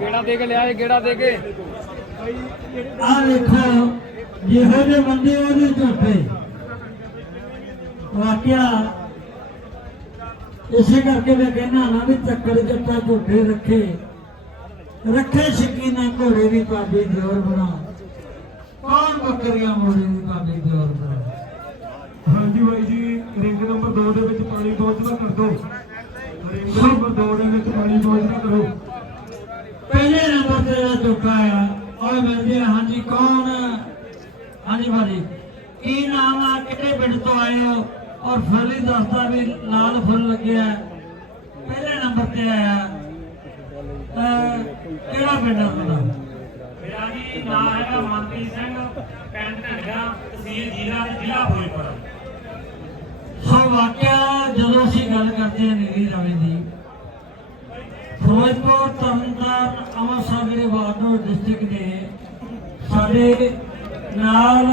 ਗੇੜਾ ਦੇ ਕੇ ਲਿਆਏ ਗੇੜਾ ਦੇ ਕੇ। ਆ ਦੇਖੋ ਜਿਹੋ ਜਿਹੇ ਬੰਦੇ ਉਹਦੇ ਝੂਠੇ। ਵਾਕਿਆ ਇਸੇ ਕਰਕੇ ਮੈਂ ਕਹਿੰਦਾ ਨਾ ਵੀ ਚੱਕਰ ਜੱਟਾ ਝੂਠੇ ਰੱਖੇ। ਰੱਖੇ ਸ਼ਕੀਨਾ ਘੋੜੇ ਦੀ ਪਾਬੀ ਜੋਰ ਬਣਾ। ਕੌਣ ਬੱਕਰੀਆਂ ਮੋੜੇ ਦੀ ਪਾਬੀ ਜੋਰ ਬਣਾ? ਹਾਂਜੀ ਬਾਈ ਜੀ ਰਿੰਗ ਨੰਬਰ 2 ਦੇ ਵਿੱਚ ਪਾਣੀ ਪਹੁੰਚਣਾ ਕਰ ਦਿਓ ਰਿੰਗ ਨੰਬਰ 2 ਦੇ ਵਿੱਚ ਪਾਣੀ ਪਹੁੰਚਣਾ ਕਰੋ। ਪਹਿਲੇ ਨੰਬਰ ਤੇ ਜਿਹੜਾ ਚੁੱਕਾ ਆ ਮਿਲਦੇ ਆ ਹਾਂਜੀ ਕੌਣ? ਹਾਂਜੀ ਭਾਜੀ। ਕੀ ਨਾਮ ਆ? ਕਿਹੜੇ ਪਿੰਡ ਤੋਂ ਆਏ ਹੋ? ਔਰ ਫੁੱਲ ਹੀ ਦੱਸਦਾ ਵੀ ਲਾਲ ਫੁੱਲ ਲੱਗਿਆ ਹੈ। ਪਹਿਲੇ ਨੰਬਰ ਤੇ ਆਇਆ। ਕਿਹੜਾ ਪਿੰਡ ਆ ਤੁਹਾਡਾ? ਮੇਰਾ ਜੀ ਨਾਮ ਹੈਗਾ ਮਨਪ੍ਰੀਤ ਸਿੰਘ ਪਿੰਡ ਢੰਗਾ ਤਹਿਸੀਲ ਤੇ ਜ਼ਿਲ੍ਹਾ ਫਿਰੋਜ਼ਪੁਰ ਸੋ ਵਾਕਿਆ ਜਦੋਂ ਅਸੀਂ ਗੱਲ ਕਰਦੇ ਹਾਂ ਨੀਲੀ ਰਾਵੀ ਦੀ ਫਿਰੋਜ਼ਪੁਰ, ਤਰਨਤਾਰਨ, ਅੰਮ੍ਰਿਤਸਰ ਜਿਹੜੇ ਵਾਰਡੋ ਡਿਸਟ੍ਰਿਕਟ ਨੇ ਸਾਡੇ ਨਾਲ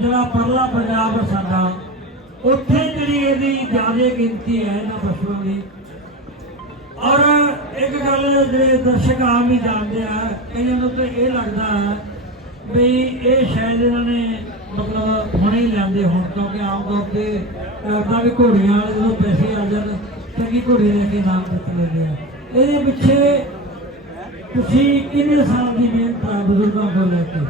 ਜਿਹੜਾ ਪਰਲਾ ਪੰਜਾਬ ਹੈ ਸਾਡਾ ਉੱਥੇ ਜਿਹੜੀ ਇਹਦੀ ਜ਼ਿਆਦਾ ਗਿਣਤੀ ਹੈ ਇਹਨਾਂ ਪਸ਼ੂਆਂ ਦੀ। ਔਰ ਇੱਕ ਗੱਲ ਜਿਹੜੇ ਦਰਸ਼ਕ ਆਮ ਹੀ ਜਾਣਦੇ ਆ ਇਹਨਾਂ ਨੂੰ ਤਾਂ ਇਹ ਲੱਗਦਾ ਹੈ ਵੀ ਇਹ ਸ਼ਾਇਦ ਇਹਨਾਂ ਨੇ ਮਤਲਬ ਹੁਣੇ ਹੀ ਲੈਂਦੇ ਹੋਣ, ਕਿਉਂਕਿ ਆਮ ਤੌਰ ਤੇ ਲੱਗਦਾ ਵੀ ਘੋੜੀਆਂ ਵਾਲੇ ਜਦੋਂ ਪੈਸੇ ਆ ਜਾਣ, ਚੰਗੀ ਘੋੜੀ ਲੈ ਕੇ ਨਾਮ ਦਿੱਤੇ ਲੈਂਦੇ ਆ। ਇਹਦੇ ਪਿੱਛੇ ਤੁਸੀਂ ਕਿੰਨੇ ਸਾਲ ਦੀ ਮਿਹਨਤ ਆ ਬਜ਼ੁਰਗਾਂ ਕੋਲ ਲੈ ਕੇ?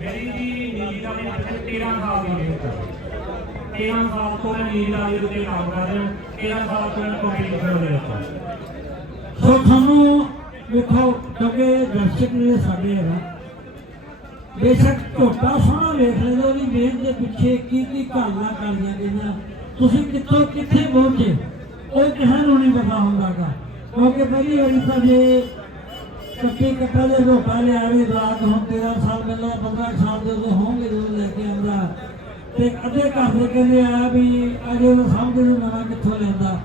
ਮੇਰੀ ਜੀ ਨੀਲੀ ਦਾ ਵਿੱਚ 13 ਸਾਲ ਦੀ ਮਿਹਨਤ ਹੈ 13 ਸਾਲ ਤੋਂ ਮੈਂ ਨੀਲੀ ਦਾ ਉੱਤੇ ਕੰਮ ਕਰ ਰਿਹਾ। 13 ਸਾਲ ਤੋਂ ਮੈਂ ਕੰਪੀਟੀਸ਼ਨ ਦੇ ਵਿੱਚ ਸੋ। ਤੁਹਾਨੂੰ ਵੇਖੋ ਕਿਉਂਕਿ ਦਰਸ਼ਕ ਨੇ ਸਾਡੇ ਹੈਗਾ ਬੇਸ਼ੱਕ ਝੋਟਾ ਸੋਹਣਾ ਵੇਖ ਲੈਂਦੇ ਉਹਦੀ ਮਿਹਨਤ ਦੇ ਪਿੱਛੇ ਕੀ ਕੀ ਘਾਲਾਂ ਕਰਦੀਆਂ ਗਈਆਂ। ਤੁਸੀਂ ਕਿੱਥੋਂ ਕਿੱਥੇ ਪਹੁੰਚੇ ਉਹ ਕਿਸੇ ਨੂੰ ਨਹੀਂ ਪਤਾ ਹੁੰਦਾਗਾ। ਕਿਉਂਕਿ ਪਹਿਲੀ ਵਾਰੀ ਤਾਂ ਜੇ ਕੱਟੀ ਦੇ ਝੋਟਾ ਲਿਆ ਵੀ ਰਾਤ ਹੁਣ 13 ਸਾਲ ਪਹਿਲਾਂ 15 ਸਾਲ ਦੇ ਉਦੋਂ ਹੋਣਗੇ ਜਦੋਂ ਲੈ ਕੇ ਆਉਂਦਾ। ਤੇ ਅੱਧੇ ਘਰ ਦੇ ਕਹਿੰਦੇ ਆ ਵੀ ਅਜੇ ਉਹ ਸਮਝ ਨੂੰ ਨਵਾਂ ਕਿੱਥੋਂ ਲੈਂਦਾ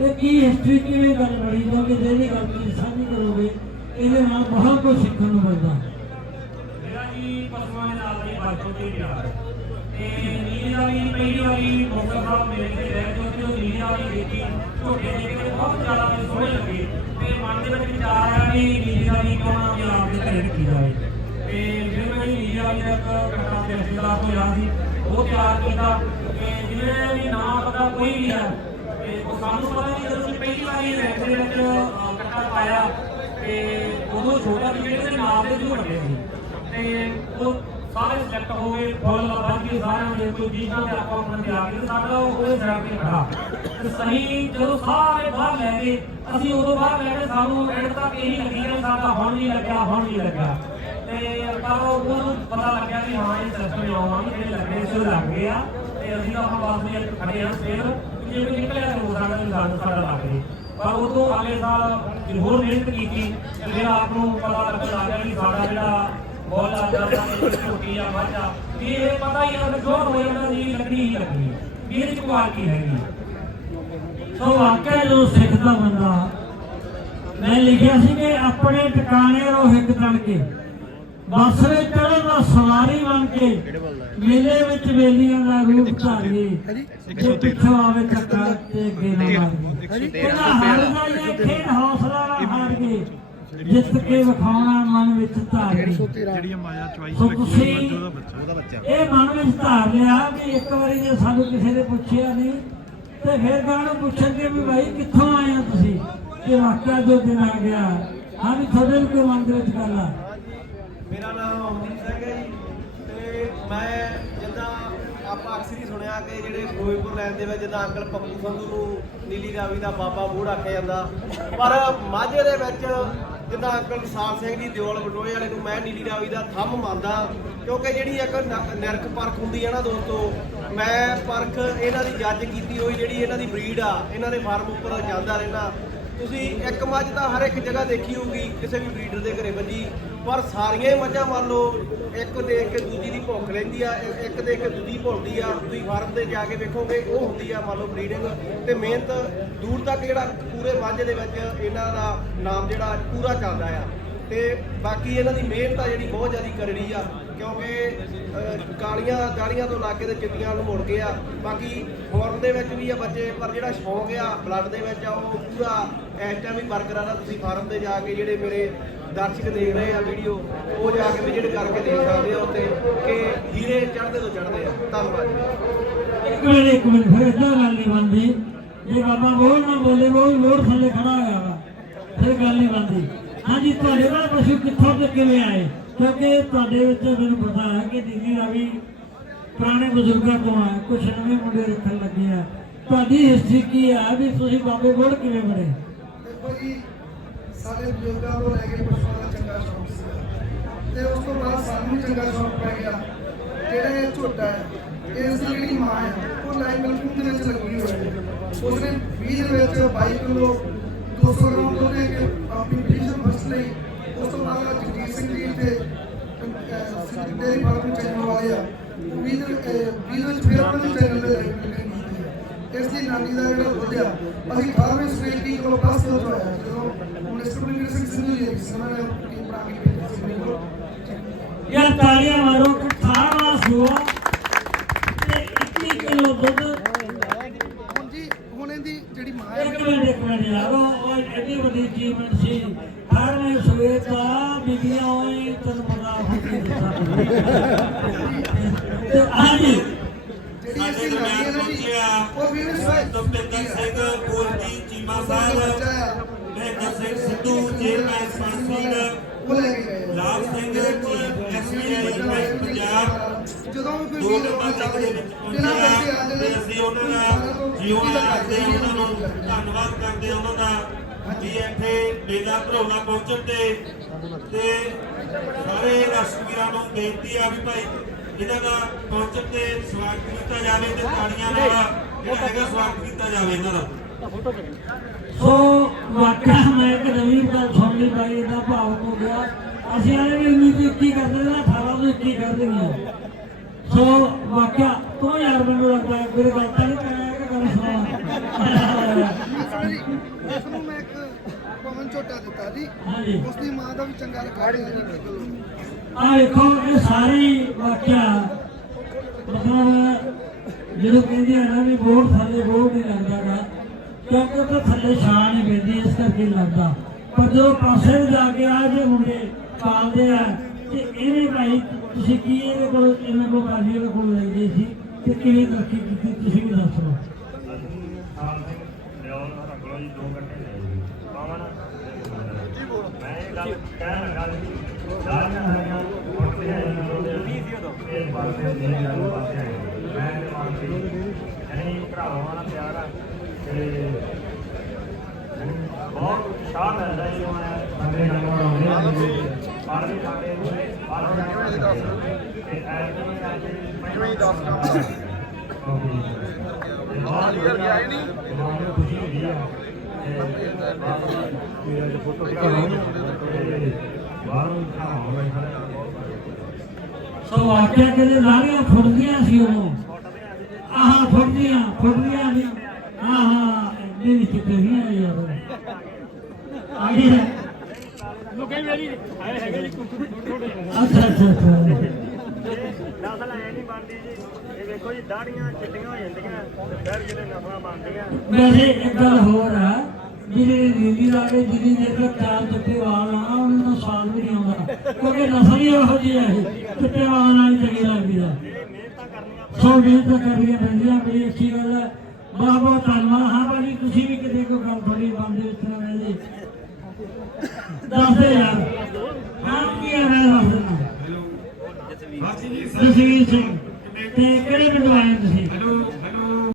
ਇਹ ਕੀ ਹਿਸਟਰੀ ਕਿਵੇਂ ਗੱਲ ਬਣੀ? ਕਿਉਂਕਿ ਜਿਹੜੀ ਗੱਲ ਤੁਸੀਂ ਸਾਂਝੀ ਕਰੋਗੇ, ਇਹਦੇ ਨਾਲ ਬਹੁਤ ਕੁਝ ਸਿੱਖਣ ਨੂੰ ਮਿਲਦਾ। ਮੇਰਾ ਜੀ ਪਸ਼ੂਆਂ ਨਾਲ ਦੀ ਬਚਪਨ ਤੋਂ ਪਿਆਰ ਤੇ ਨੀਲੀ ਦਾ ਪਹਿਲੀ ਵਾਰੀ ਮੋਕਲ ਸਾਹਿਬ ਮੇਰੇ ਤੇ ਰਹਿ ਜੋ ਤੇ ਉਹ ਨੀਲੀ ਦਾ ਦੇਖੀ ਝੋਟੇ ਦੇਖ ਕੇ ਬਹੁਤ ਜ਼ਿਆਦਾ ਮੈਨੂੰ ਸੋਹਣੇ ਲੱਗੇ। ਤੇ ਮਨ ਦੇ ਵਿੱਚ ਵਿਚਾਰ ਆਇਆ ਵੀ ਨੀਲੀ ਦਾ ਕਿਉਂ ਨਾ ਗੁਲਾਬ ਦੇ ਘਰੇ ਰੱਖੀ ਜਾਵੇ। ਤੇ ਫਿਰ ਮੈਂ ਨੀਲੀ ਦਾ ਇੱਕ ਕੱਟਾ ਤੇ ਰਿਸ਼ਤੇਦਾਰ ਤੋਂ ਲਿਆ ਸੀ। ਉਹ ਤਿਆਰ ਕੀਤਾ। ਤੇ ਜਿਹਨੇ ਵੀ ਨਾਂ ਪਤਾ ਕੋਈ ਵੀ ਹੈ, ਤੇ ਉਹ ਸਾਨੂੰ ਪਤਾ ਨਹੀਂ ਜਦੋਂ ਪਹਿਲੀ ਵਾਰੀ ਰੈਕ ਦੇ ਵਿੱਚ ਕੱਟਾ ਪਾਇਆ, ਤੇ ਉਦੋਂ ਛੋਟਾ ਸੀ, ਜਿਹੜੇ ਦੇ ਦੇ ਝੂਠ ਸੀ। ਤੇ ਉਹ ਸਾਰੇ ਸਿਲੈਕਟ ਹੋ ਗਏ ਫੁੱਲ ਵੱਧ ਗਏ ਸਾਰਿਆਂ ਦੇ, ਕੋਈ ਜੀਸ਼ਾਂ ਤੇ ਆਪਾਂ ਆਪਣੇ ਤੇ ਆ ਗਏ ਸਾਡਾ ਉਹਦੇ ਸਾਈਡ ਤੇ ਖੜਾ। ਤੇ ਸਹੀ ਜਦੋਂ ਸਾਰੇ ਬਾਹਰ ਲੈ ਗਏ, ਅਸੀਂ ਉਦੋਂ ਬਾਹਰ ਲੈ ਕੇ ਸਾਨੂੰ ਐਂਡ ਤੱਕ ਇਹੀ ਲੱਗੀ ਕਿ ਸਾਡਾ ਹੁਣ ਨਹੀਂ ਲੱਗਿਆ, ਹੁਣ ਨਹੀਂ ਲੱਗਾ ਤੇ ਪਰ ਉਹਨੂੰ ਪਤਾ ਲੱਗਿਆ ਕਿ ਹਾਂ, ਇਹ ਸਿਸਟਮ ਆਉਣਾ ਜਿਹੜੇ ਲੱਗੇ ਸੀ ਲੱਗ ਗਏ ਆ। ਤੇ ਅਸੀਂ ਆਪਾਂ ਬਸ ਵਿੱਚ ਖੜੇ ਆ ਫਿਰ, ਜੇ ਕੋਈ ਨਿਕਲਿਆ ਤਾਂ ਹੋ ਸਕਦਾ ਵੀ ਸਾਡਾ ਲੱਗ ਜੇ ਪਰ ਉਦੋਂ ਅਗਲੇ ਸਾਲ ਹੋਰ ਮਿਹਨਤ ਕੀਤੀ, ਤੇ ਫਿਰ ਆਪ ਨੂੰ ਪਤਾ ਲੱਗਣ ਲੱਗ ਗਿਆ ਕਿ ਸਾਡਾ ਜਿਹੜਾ ਬੋਲ ਜਾਂਦਾ ਇਹ ਛੋਟੀ ਆ ਵਾਜਾ ਇਹ ਪਤਾ ਹੀ ਆ ਜੋ ਹੋ ਜਾਂਦਾ ਜੀ ਲੱਗਣੀ ਹੀ ਲੱਗਣੀ ਵੀ ਇਹਦੇ ਚ ਕੁਆਲਿਟੀ ਹੈਗੀ ਸੋ ਵਾਕਿਆ ਜੋ ਸਿੱਖਦਾ ਬੰਦਾ, ਮੈਂ ਲਿਖਿਆ ਸੀ ਕਿ ਆਪਣੇ ਟਿਕਾਣੇ ਰੋ ਹਿੱਕ ਤਣ ਕੇ, ਬੱਸ ਵਿੱਚ ਚੜ੍ਹਨ ਦਾ ਸਵਾਰੀ ਬਣ ਕੇ, ਮੇਲੇ ਵਿੱਚ ਵੇਲੀਆਂ ਦਾ ਰੂਪ ਧਾਰੀਏ, ਜੇ ਪਿੱਛੋਂ ਆਵੇ ਚੱਕਾ ਤੇ ਅੱਗੇ ਨਾ ਮਾਰੀਏ। ਕਹਿੰਦਾ, ਹਾਰ ਜਾਈਏ ਖੇਡ ਹੌਸਲਾ ਨਾ ਹਾਰ ਗਏ, ਜਿੱਤ ਕੇ ਵਿਖਾਉਣਾ ਵਿੱਚ ਧਾਰੀ ਜਿਹੜੀ ਮਾਇਆ ਚੁਆਈ ਸੋ ਤੁਸੀਂ ਉਹਦਾ ਬੱਚਾ। ਇਹ ਮਨ ਵਿੱਚ ਧਾਰ ਲਿਆ ਕਿ ਇੱਕ ਵਾਰੀ ਜੇ ਸਾਨੂੰ ਕਿਸੇ ਨੇ ਪੁੱਛਿਆ ਨਹੀਂ ਤੇ ਫਿਰ ਗਾਣੋਂ ਪੁੱਛਣਗੇ ਵੀ ਭਾਈ ਕਿੱਥੋਂ ਆਏ ਹੋ ਤੁਸੀਂ? ਕਿ ਵਾਕਿਆ ਜੋ ਦਿਨ ਆ ਗਿਆ। ਹਾਂ ਵੀ ਤੁਹਾਡੇ ਵੀ ਕੋਈ ਵਿੱਚ ਗੱਲ ਆ? ਮੇਰਾ ਨਾਮ ਅਮਰੀਕ ਸਿੰਘ ਹੈ ਜੀ। ਤੇ ਮੈਂ ਜਿੱਦਾਂ ਆਪਾਂ ਅਕਸਰ ਹੀ ਸੁਣਿਆ ਕਿ ਜਿਹੜੇ ਫਿਰੋਜ਼ਪੁਰ ਲੈਣ ਦੇ ਵਿੱਚ ਜਿੱਦਾਂ ਅੰਕਲ ਪੱਪੂ ਸੰਧੂ ਨੂੰ ਨੀਲੀ ਰਾਵੀ ਦਾ ਬਾਬਾ ਮੂੜ ਆਖਿਆ ਜਾਂਦਾ। ਪਰ ਮਾਝੇ ਦੇ ਵਿੱਚ ਜਿੱਦਾਂ ਅੰਕਲ ਸਾਲ ਸਿੰਘ ਜੀ ਦਿਓਲ ਬਟੋਏ ਵਾਲੇ ਨੂੰ ਮੈਂ ਨੀਲੀ ਰਾਵੀ ਦਾ ਥੰਮ ਮੰਨਦਾ, ਕਿਉਂਕਿ ਜਿਹੜੀ ਇੱਕ ਨ- ਨਿਰਖ ਪਰਖ ਹੁੰਦੀ ਹੈ ਨਾ ਦੋਸਤੋ, ਮੈਂ ਪਰਖ ਇਹਨਾਂ ਦੀ ਜੱਜ ਕੀਤੀ ਹੋਈ ਜਿਹੜੀ ਇਹਨਾਂ ਦੀ ਬਰੀਡ ਆ, ਇਹਨਾਂ ਦੇ ਫਾਰਮ ਉੱਪਰ ਜਾਂਦਾ ਰਹਿਣਾ ਤੁਸੀਂ ਇੱਕ ਮੱਝ ਤਾਂ ਹਰ ਇੱਕ ਜਗ੍ਹਾ ਦੇਖੀ ਹੋਊਗੀ, ਕਿਸੇ ਵੀ ਬਰੀਡਰ ਦੇ ਘਰੇ ਵੱਜੀ ਪਰ ਸਾਰੀਆਂ ਹੀ ਮੱਝਾਂ ਮੰਨ ਲਓ, ਇੱਕ ਦੇਖ ਕੇ ਦੂਜੀ ਦੀ ਭੁੱਖ ਲੈਂਦੀ ਆ, ਇੱਕ ਦੇਖ ਕੇ ਦੂਜੀ ਭੁੱਲਦੀ ਆ, ਤੁਸੀਂ ਫਾਰਮ ਤੇ ਜਾ ਕੇ ਵੇਖੋਗੇ, ਉਹ ਹੁੰਦੀ ਆ ਮੰਨ ਲਓ ਬਰੀਡਿੰਗ ਤੇ ਮਿਹਨਤ ਦੂਰ ਤੱਕ ਜਿਹੜਾ ਪੂਰੇ ਮੱਝ ਦੇ ਵਿੱਚ ਇਹਨਾਂ ਦਾ ਨਾਮ ਜਿਹੜਾ ਪੂਰਾ ਚੱਲਦਾ ਆ। ਤੇ ਬਾਕੀ ਇਹਨਾਂ ਦੀ ਮਿਹਨਤ ਆ ਜਿਹੜੀ ਬਹੁਤ ਜ਼ਿਆਦਾ ਕਰੜੀ ਆ ਕਿਉਂਕਿ ਕਾਲੀਆਂ ਦਾੜੀਆਂ ਤੋਂ ਲਾ ਕੇ ਤੇ ਚਿੱਟੀਆਂ ਨੂੰ ਮੁੜ ਗਏ ਆ। ਬਾਕੀ ਫੋਰਨ ਦੇ ਵਿੱਚ ਵੀ ਆ ਬੱਚੇ, ਪਰ ਜਿਹੜਾ ਸ਼ੌਂਕ ਆ ਬਲੱਡ ਦੇ ਵਿੱਚ ਆ, ਉਹ ਪੂਰਾ ਇਸ ਟਾਈਮ ਵੀ ਬਰਕਰਾਰ ਆ ਤੁਸੀਂ ਫਾਰਮ ਤੇ ਜਾ ਕੇ ਜਿਹੜੇ ਮੇਰੇ ਦਰਸ਼ਕ ਦੇਖ ਰਹੇ ਆ ਵੀਡੀਓ ਉਹ ਜਾ ਕੇ ਵਿਜ਼ਿਟ ਕਰਕੇ ਦੇਖ ਸਕਦੇ ਆ ਉੱਤੇ ਕਿ ਹੀਰੇ ਚੜ੍ਹਦੇ ਤੋਂ ਚੜ੍ਹਦੇ ਆ। ਧੰਨਵਾਦ ਇੱਕ ਮਿੰਟ ਇੱਕ ਮਿੰਟ, ਫਿਰ ਏਦਾਂ ਗੱਲ ਨਹੀਂ ਬਣਦੀ। ਜੇ ਬਾਬਾ ਬੋਲ ਨਾ ਬੋਲੇ, ਉਹ ਲੋੜ ਥੱਲੇ ਖੜਾ ਹੋਇਆ ਫਿਰ ਗੱਲ ਨਹੀਂ ਬਣਦੀ। ਹਾਂਜੀ, ਤੁਹਾਡੇ ਨਾਲ ਪਸ਼ੂ ਕਿੱਥੋਂ ਤੇ ਕਿਵੇਂ ਆਏ? ਕਿਉਂਕਿ ਤੁਹਾਡੇ ਵਿੱਚ ਮੈਨੂੰ ਪਤਾ ਹੈ ਕਿ ਦੀਦੀ ਦਾ ਵੀ ਪੁਰਾਣੇ ਬਜ਼ੁਰਗਾਂ ਤੋਂ ਹੈ ਕੁਝ ਨਵੇਂ ਮੁੰਡੇ ਰੱਖਣ ਲੱਗੇ ਆ। ਤੁਹਾਡੀ ਹਿਸਟਰੀ ਕੀ ਹੈ ਵੀ ਤੁਸੀਂ ਬਾਬੇ ਬੋਲ ਕਿਵੇਂ ਬਣੇ? ਦੇਖੋ ਜੀ, ਸਾਡੇ ਬਜ਼ੁਰਗਾਂ ਤੋਂ ਲੈ ਕੇ ਪਸ਼ੂਆਂ ਦਾ ਚੰਗਾ ਸ਼ੌਕ ਸੀ। ਤੇ ਉਸ ਤੋਂ ਬਾਅਦ ਸਾਨੂੰ ਵੀ ਚੰਗਾ ਸ਼ੌਕ ਪੈ ਗਿਆ। ਜਿਹੜਾ ਇਹ ਝੋਟਾ ਹੈ, ਇਸ ਦੀ ਜਿਹੜੀ ਮਾਂ ਹੈ, ਉਹ ਲਾਈਨ ਮਿਲਕਿੰਗ ਦੇ ਵਿੱਚ ਲੱਗੀ ਹੋਈ ਹੈ। ਉਸਨੇ 20 ਦੇ ਵਿੱਚ 22 ਕਿਲੋ 200 ਗ੍ਰਾਮ ਦੁੱਧ ਦੇ ਕੇ ਆਪਣੀ ਪੋਜੀਸ਼ਨ ਫਸਟ ਲਈ। ਸਿੰਘ ਜੀ ਤੇ ਡੇਰੀ ਫਾਰਮ ਚੈਨਲ ਵਾਲੇ ਆ। 20 ਦੇ ਵਿੱਚ- ਅਹ 20 ਦੇ ਵਿੱਚ ਫਿਰ ਆਪਣੇ ਚੈਨਲ ਤੇ ਲਾਈਨ ਮਿਲਕਿੰਗ ਕੀਤੀ ਹੈ ਇਸ ਦੀ ਨਾਨੀ ਦਾ ਜਿਹੜਾ ਦੁੱਧ ਆ ਅਸੀਂ 18ਵੇਂ ਸਟੇਟ ਦੀ ਕੋਲ ਪਾਸ ਦੁੱਧ ਹੋਇਆ ਜਦੋਂ ਮਿਨਿਸਟਰ ਬਲਵੀਰ ਸਿੰਘ ਸਿੱਧੂ ਜੀ ਸੀ ਉਹਨਾਂ ਨੇ ਟੀਮ ਬਣਾ ਕੇ ਭੇਜੀ ਸੀ। ਮੇਰੇ ਕੋਲ ਯਾਰ ਤੇ ਹਾਂਜੀ ਜਿਹੜੀ ਇਸ ਦੀ ਨਾਨੀ ਹੈ ਨਾ ਜੀ ਉਹ ਵੀ ਦਵਿੰਦਰ ਸਿੰਘ ਪੂਰਤੀ ਚੀਮਾ ਸਾਹਿਬ ਮਹਿੰਦਰ ਸਿੰਘ ਸਿੱਧੂ ਚੇਅਰਮੈਨ ਸੰਸਦ। Labh Singh SBI bank Punjab. ਜਦੋਂ ਵੀ ਕੋਈ ਵੀਰ ਤੱਕ ਦੇ ਵਿੱਚ ਪਹੁੰਚਿਆ ਅਸੀਂ ਉਹਨਾਂ ਦਾ ਜੀਵਨ ਹਾਂ, ਉਹਨਾਂ ਨੂੰ। ਧੰਨਵਾਦ ਕਰਦੇ ਉਹਨਾਂ ਦਾ ਜੀ ਇੱਥੇ ਮੇਲਾ ਭਰਉਣਾ ਪਹੁੰਚਣ ਤੇ ਤੇ ਸਾਰੇ ਦਰਸ਼ਕ ਨੂੰ ਬੇਨਤੀ ਆ ਵੀ ਭਾਈ ਇਹਨਾਂ ਦਾ ਪਹੁੰਚਣ ਤੇ ਸਵਾਗਤ ਕੀਤਾ ਜਾਵੇ ਤੇ ਤਾੜੀਆਂ ਨਾਲ ਜਿਹੜਾ ਹੈਗਾ ਸਵਾਗਤ ਕੀਤਾ ਜਾਵੇ ਇਹਨਾਂ ਦਾ। ਸੋ ਵਾਕਿਆ ਮੈਂ ਇੱਕ ਨਵੀਂ ਗੱਲ ਸੁਣ ਲਈ ਬਾਈ ਇਹਦਾ ਭਾਵ ਹੋ ਗਿਆ। ਅਸੀਂ ਵਾਲੇ ਵੀ ਉਮੀਦ ਇੱਕੀ ਕਰਦੇ ਨਾ 18 ਤੋਂ ਇੱਕੀ ਸੋ ਵਾਕਿਆ ਤੋਂ ਯਾਰ ਮੈਨੂੰ ਲੱਗਦਾ ਮੇਰੇ ਗੱਲ ਤਾਂ ਨਹੀਂ ਉਸ ਦੀ ਮਾਂ ਦਾ ਵੀ ਚੰਗਾ ਰਿਕਾਰਡ ਹੈ ਜੀ ਬਿਲਕੁਲ ਆ ਵੇਖੋ ਇਹ ਸਾਰੀ ਵਾਕਿਆ ਮਤਲਬ ਜਦੋਂ ਕਹਿੰਦੇ ਆ ਨਾ ਵੀ ਬੋਰਡ ਥੱਲੇ ਬੋਰਡ ਨਹੀਂ ਲੱਗਦਾਗਾ ਕਿਉਂਕਿ ਉਹ ਥੱਲੇ ਛਾਂ ਨਹੀਂ ਪੈਂਦੀ ਇਸ ਕਰਕੇ ਲੱਗਦਾ। ਪਰ ਜਦੋਂ ਪਾਸੇ ਨੂੰ ਜਾ ਕੇ ਆ ਜੇ ਮੁੰਡੇ ਪਾਲਦੇ ਆ ਤੇ ਇਹਨੇ ਭਾਈ ਤੁਸੀਂ ਕੀ ਇਹਦੇ ਕੋਲ ਇਹਨਾਂ ਕੋਲ ਕਾਜੀ ਕੋਲ ਲੈ ਗਏ ਸੀ ਤੇ ਕਿਵੇਂ ਤਰੱਕੀ ਕੀਤੀ ਤੁਸੀਂ ਵੀ ਦੱਸੋ ਮੈਂ ਇਹ ਗੱਲ ਕਹਿਣ ਲੱਗਾ ਸੀ ਸਾਰੀਆਂ ਸਾਰੀਆਂ ਉੱਠਦੀਆਂ ਇਹਨਾਂ ਨੂੰ ਇਹ ਪਾਸੇ ਦੇ ਨਾਲ ਪਾਸੇ ਆਏ ਮੈਂ ਤੇ ਮਾਨਸੀ ਯਾਨੀ ਭਰਾਵਾਂ ਨਾਲ ਪਿਆਰ ਆ। ਤੇ ਬਹੁਤ ਉਤਸ਼ਾਹ ਮਿਲਦਾ ਜੀ ਮੈਂ ਬੰਦੇ ਨਾਲ ਬਣਾਉਂਦੇ ਆ ਪਰ ਵੀ ਸਾਡੇ ਬਾਹਰ ਜਾਣੇ ਦੇ ਦੱਸ ਤੇ ਮੈਨੂੰ ਹੀ ਦੱਸ ਕੰਮ ਹਾਲ ਹੀ ਗਿਆ ਹੀ ਨਹੀਂ ਖੁਸ਼ੀ ਹੋਈ ਆ। ਮੇਰਾ ਜੋ ਫੋਟੋ ਸੋ ਵਾਕਿਆ ਕਹਿੰਦੇ ਲਾਲੀਆਂ ਫੁੱਟਦੀਆਂ ਸੀ ਉਹ ਆਹ ਫੁੱਟਦੀਆਂ ਫੁੱਟਦੀਆਂ ਨਹੀਂ ਆਹ ਇਹ ਵੀ ਕਿਤੇ ਨਹੀਂ ਆਈ ਯਾਰ। ਹੈ। ਲੋਕਾਂ ਮੇਰੀ ਆਏ ਹੈਗੇ ਜੀ ਕੁੱਕੂ ਥੋੜੇ ਅੱਛਾ ਅੱਛਾ ਅੱਛਾ। ਨਸਲ ਐ ਨਹੀਂ ਬਣਦੀ ਜੀ ਇਹ ਵੇਖੋ ਜੀ ਦਾੜੀਆਂ ਚਿੱਟੀਆਂ ਹੋ ਜਾਂਦੀਆਂ ਫਿਰ ਜਿਹੜੇ ਨਸਲਾਂ ਬਣਦੀਆਂ ਵੈਸੇ ਇੱਕ ਗੱਲ ਹੋਰ ਆ। ਜਿਹਦੇ ਦੀਦੀ ਦਾ ਕੇ ਦੀਦੀ ਦੇ ਕੇ ਚਾਰ ਚਿੱਟੇ ਵਾਲ ਆ ਉਹਨਾਂ ਨੂੰ ਸਾਲ ਵੀ ਨਹੀਂ ਆਉਂਦਾ। ਕਿਉਂਕਿ ਨਸਲ ਹੀ ਇਹੋ ਜਿਹੀ ਹੈ ਇਹ, ਚਿੱਟੇ ਵਾਲਾਂ ਨਾਲ ਹੀ ਚੰਗੀ ਲੱਗਦੀ ਆ। ਸੋ ਮਿਹਨਤ ਕਰਨੀਆਂ ਪੈਂਦੀਆਂ ਬੜੀ ਅੱਛੀ ਗੱਲ ਹੈ ਬਹੁਤ ਬਹੁਤ ਧੰਨਵਾਦ। ਹਾਂ ਭਾਜੀ ਤੁਸੀਂ ਵੀ ਕਿਤੇ ਕੋਈ ਗੱਲ ਥੋੜੀ ਬੰਦੇ ਇਸ ਤਰ੍ਹਾਂ ਰਹਿੰਦੇ ਦੱਸਦੇ ਯਾਰ। ਹਾਂ ਕੀ ਹੈ ਮੈਂ ਦੱਸ ਦਿੰਦਾ ਜਸਵੀਰ ਸਿੰਘ। ਤੇ ਕਿਹੜੇ ਪਿੰਡ ਆਏ ਤੁਸੀਂ?